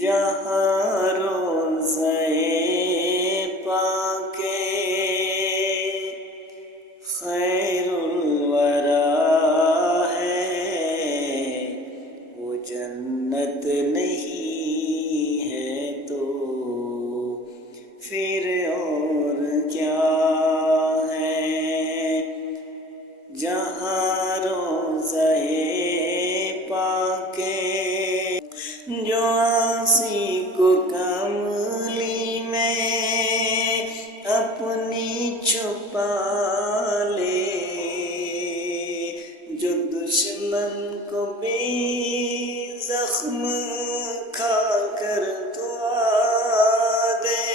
جہاں روزہ پاک خیر الورا ہے، وہ جنت نہیں ہے تو پھر اور کیا ہے۔ جہاں روزہ پاک جو عاصی کو کملی میں اپنی چھپا لے، جو دشمن کو بھی زخم کھا کر دعا دے،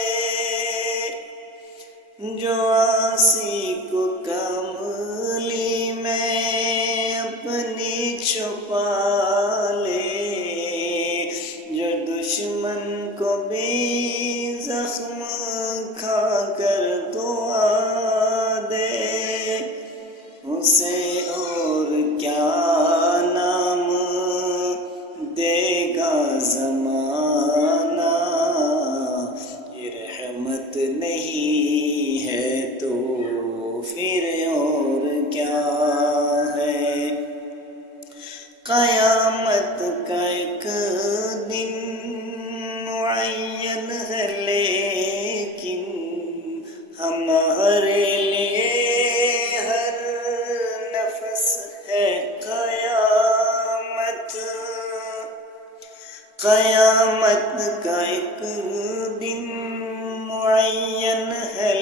جو عاصی کو کملی میں اپنی چھپا لے، جو دشمن کو بھی زخم کھا کر دعا دے، اسے اور کیا نام دے گا زمانہ، یہ رحمت نہیں ہے تو پھر اور کیا ہے۔ قیامت کا ایک دن معین ہے، لیکن ہمارے لیے ہر نفس ہے قیامت۔ قیامت کا ایک دن معین ہے،